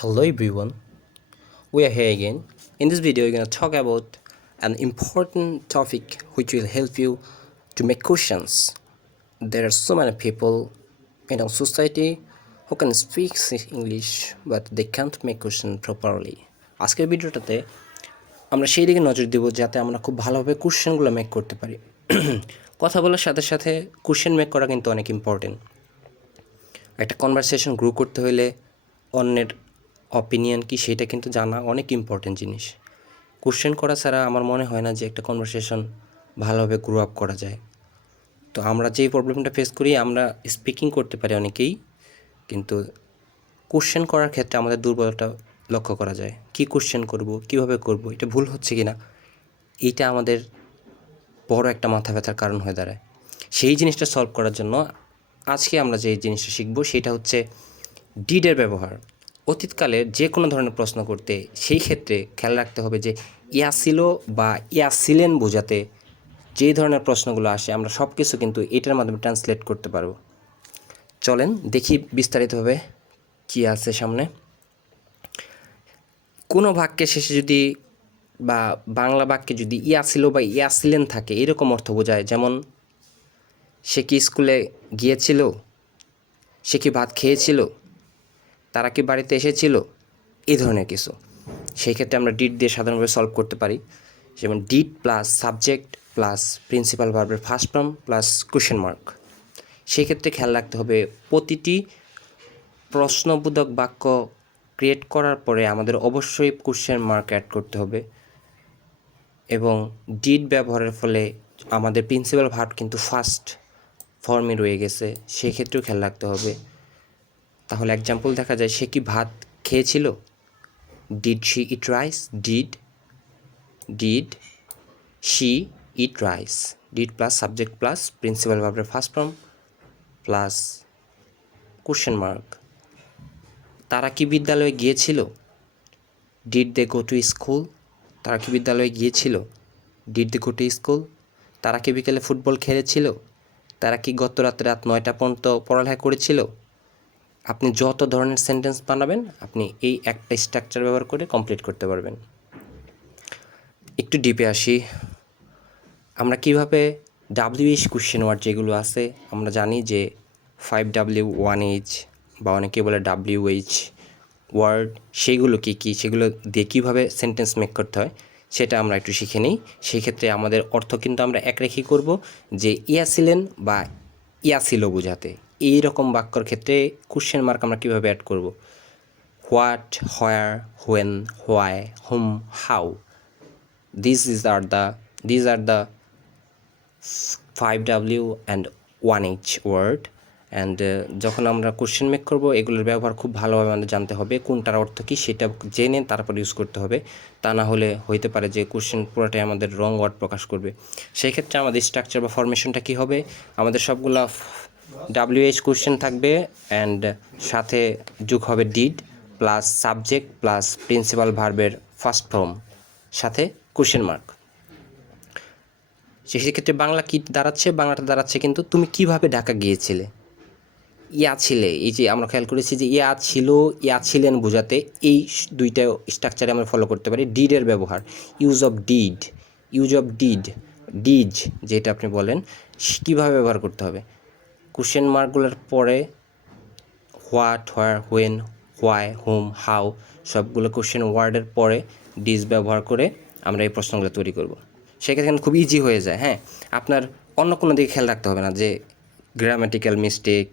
Hello everyone, we are here again. In this video, we're going to talk about an important topic which will help you to make questions. There are so many people in our society who can speak English but they can't make question properly. আজকের ভিডিওটাতে আমরা সেই দিকে নজর দেব যাতে আমরা খুব ভালোভাবে কোশ্চেনগুলো মেক করতে পারি। কথা বলার সাথে সাথে কোশ্চেন মেক করা কিন্তু অনেক ইম্পর্টেন্ট। একটা কনভারসেশন গ্রো করতে হলে অন্যের অপিনিয়ন কি সেটা কিন্তু জানা অনেক ইম্পর্টেন্ট জিনিস। কোশ্চেন করা ছাড়া আমার মনে হয় না যে একটা কনভারসেশন ভালোভাবে গ্রো আপ করা যায়। তো আমরা যেই প্রবলেমটা ফেস করি, আমরা স্পিকিং করতে পারি অনেকেই, কিন্তু কোশ্চেন করার ক্ষেত্রে আমাদের দুর্বলতা লক্ষ্য করা যায়। কি কোশ্চেন করব, কিভাবে করব, এটা ভুল হচ্ছে কি না, এইটা আমাদের বড় একটা মাথা ব্যথার কারণ হয়ে দাঁড়ায়। সেই জিনিসটা সলভ করার জন্য আজকে আমরা যে জিনিসটা শিখব সেটা হচ্ছে ডিডের ব্যবহার। অতীতকালের যে কোনো ধরনের প্রশ্ন করতে সেই ক্ষেত্রে খেয়াল রাখতে হবে যে ইয়া ছিল বা ইয়া ছিলেন বোঝাতে যেই ধরনের প্রশ্নগুলো আসে আমরা সব কিছু কিন্তু এটার মাধ্যমে ট্রান্সলেট করতে পারবো। চলেন দেখি বিস্তারিতভাবে কী আছে সামনে। কোনো বাক্যের শেষে যদি বা বাংলা বাক্যে যদি ইয়া ছিল বা ইয়া ছিলেন থাকে, এরকম অর্থ বোঝায়। যেমন সে কি স্কুলে গিয়েছিল, সে কি ভাত খেয়েছিল, তারা কি বাড়িতে এসেছিল, এই ধরনের কিছু। সেই ক্ষেত্রে আমরা ডিড দিয়ে সাধারণভাবে সলভ করতে পারি। যেমন did plus subject plus principal ভার্বের first form plus question mark. সেই ক্ষেত্রে খেয়াল রাখতে হবে প্রতিটি প্রশ্নবোধক বাক্য ক্রিয়েট করার পরে আমাদের অবশ্যই কোয়েশ্চেন মার্ক অ্যাড করতে হবে, এবং ডিড ব্যবহারের ফলে আমাদের প্রিন্সিপাল ভার্ব কিন্তু ফার্স্ট ফর্মে রয়ে গেছে, সেই ক্ষেত্রেও খেয়াল রাখতে হবে। তাহলে এক্সাম্পল দেখা যায়, সে কি ভাত খেয়েছিল, did she eat rice, did she eat rice, did plus subject plus principal ভার্বের first form plus question mark. তারা কি বিদ্যালয়ে গিয়েছিল, did they go to school, তারা কি বিদ্যালয়ে গিয়েছিল, did they go to school. তারা কি বিকেলে ফুটবল খেলেছিল, তারা কি গত রাতে রাত 9টা পর্যন্ত পড়ালেখা করেছিল। আপনি যত ধরনের সেন্টেন্স বানাবেন আপনি এই একটা স্ট্রাকচার ব্যবহার করে কমপ্লিট করতে পারবেন। একটু ডিপে আসি, আমরা কিভাবে WH কোশ্চেন ওয়ার্ড যেগুলো আছে আমরা জানি যে 5W 1H বা অনেকে বলে WH ওয়ার্ড, সেগুলো কী সেগুলো দিয়ে কীভাবে সেন্টেন্স মেক করতে হয় সেটা আমরা একটু শিখে নিই। সেই ক্ষেত্রে আমাদের অর্থ কিন্তু আমরা এক রেখেই করব, যে ইয়া ছিলেন বা ইয়া ছিল বোঝাতে। এই রকম বাক্যর ক্ষেত্রে কোশ্চেন মার্ক আমরা কীভাবে অ্যাড করব। What, where, when, why, whom, how, these are the 5W and 1H word. And যখন আমরা কোশ্চেন মেক করব এগুলোর ব্যবহার খুব ভালোভাবে আমাদের জানতে হবে, কোনটার অর্থ কী সেটা জেনে তারপর ইউজ করতে হবে। তা না হলে হইতে পারে যে কোশ্চেন পুরোটাই আমাদের রং ওয়ার্ড প্রকাশ করবে। সেই ক্ষেত্রে আমাদের স্ট্রাকচার বা ফরমেশনটা কী হবে, আমাদের সবগুলো WH কোশ্চেন থাকবে অ্যান্ড সাথে যোগ হবে did plus subject plus principal ভার্বের ফার্স্ট ফর্ম সাথে কোশ্চেন মার্ক। সেক্ষেত্রে বাংলা কী দাঁড়াচ্ছে, বাংলাটা দাঁড়াচ্ছে কিন্তু তুমি কিভাবে ঢাকা গিয়েছিলে। ইয়া ছিলে, এই যে আমরা খেয়াল করেছি যে ইয়া ছিল, ইয়া ছিলেন বোঝাতে এই দুইটা স্ট্রাকচারে আমরা ফলো করতে পারি। ডিডের ব্যবহার, ইউজ অফ ডিড যেটা আপনি বলেন কীভাবে ব্যবহার করতে হবে। কোশ্চেন মার্কগুলোর পরে what, where, when, why, whom, how সবগুলো কোশ্চেন ওয়ার্ডের পরে ডিজ ব্যবহার করে আমরা এই প্রশ্নগুলো তৈরি করব। সেক্ষেত্রে খুব ইজি হয়ে যায়। হ্যাঁ, আপনার অন্য কোনো দিকে খেয়াল রাখতে হবে না যে গ্রামাটিক্যাল মিস্টেক,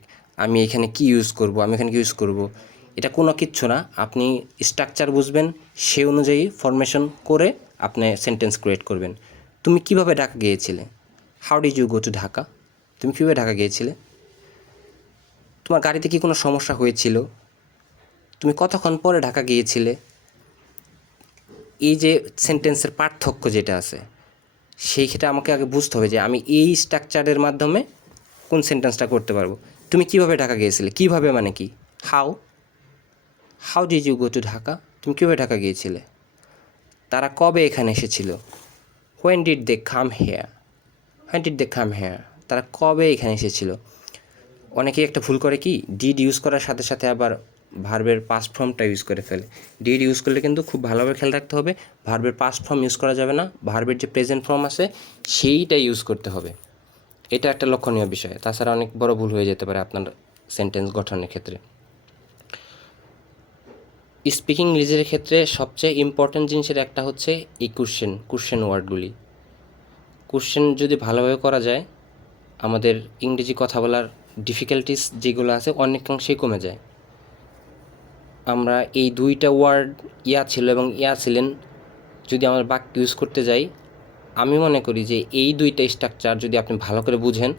আমি এখানে কি ইউজ করব, এটা কোনো কিচ্ছু না। আপনি স্ট্রাকচার বুঝবেন, সে অনুযায়ী ফরমেশন করে আপনি সেন্টেন্স ক্রিয়েট করবেন। তুমি কিভাবে ঢাকা গিয়েছিলে, how did you go to Dhaka, তুমি কীভাবে ঢাকা গিয়েছিলে। তোমার গাড়িতে কি কোনো সমস্যা হয়েছিল, তুমি কতক্ষণ পরে ঢাকা গিয়েছিলে। এই যে সেন্টেন্সের পার্থক্য যেটা আছে সেই ক্ষেত্রে আমাকে আগে বুঝতে হবে যে আমি এই স্ট্রাকচারের মাধ্যমে কোন সেন্টেন্সটা করতে পারবো। তুমি কিভাবে ঢাকা গিয়েছিলে, কিভাবে মানে কি, how did you go to Dhaka, তুমি কীভাবে ঢাকা গিয়েছিলে। তারা কবে এখানে এসেছিল, when did they come here, তারা কবে এখানে এসেছিল। অনেকেই একটা ভুল করে কি, ডিড ইউজ করার সাথে সাথে আবার ভার্বের পাস্ট ফর্মটা ইউজ করে ফেলে। ডিড ইউজ করলে কিন্তু খুব ভালোভাবে খেয়াল রাখতে হবে, ভার্বের পাস্ট ফর্ম ইউজ করা যাবে না, ভার্বের যে প্রেজেন্ট ফর্ম আছে সেইটা ইউজ করতে হবে। এটা একটা লক্ষণীয় বিষয়, তাছাড়া অনেক বড় ভুল হয়ে যেতে পারে আপনার সেন্টেন্স গঠনের ক্ষেত্রে। স্পিকিং ইংলিশের ক্ষেত্রে সবচেয়ে ইম্পর্ট্যান্ট জিনিসের একটা হচ্ছে এই কোশ্চেন ওয়ার্ডগুলি। কোশ্চেন যদি ভালোভাবে করা যায়, আমাদের ইংরেজি কথা বলার ডিফিকাল্টিস যেগুলো আছে অনেকাংশেই কমে যায়। আমরা এই দুইটা ওয়ার্ড ছিল এবং ছিলেন যদি আমরা বাক্য ইউজ করতে যাই, আমি মনে করি যে এই দুইটা স্ট্রাকচার যদি আপনি ভালো করে বুঝেন,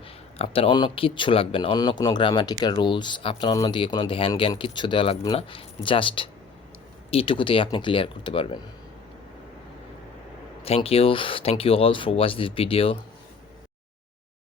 আপনার অন্য কিচ্ছু লাগবে না, অন্য কোনো গ্রামাটিক্যাল রুলস, আপনার অন্যদিকে কোনো ধ্যান জ্ঞান কিচ্ছু দেওয়া লাগবে না, জাস্ট এইটুকুতেই আপনি ক্লিয়ার করতে পারবেন। Thank you all for watch this video.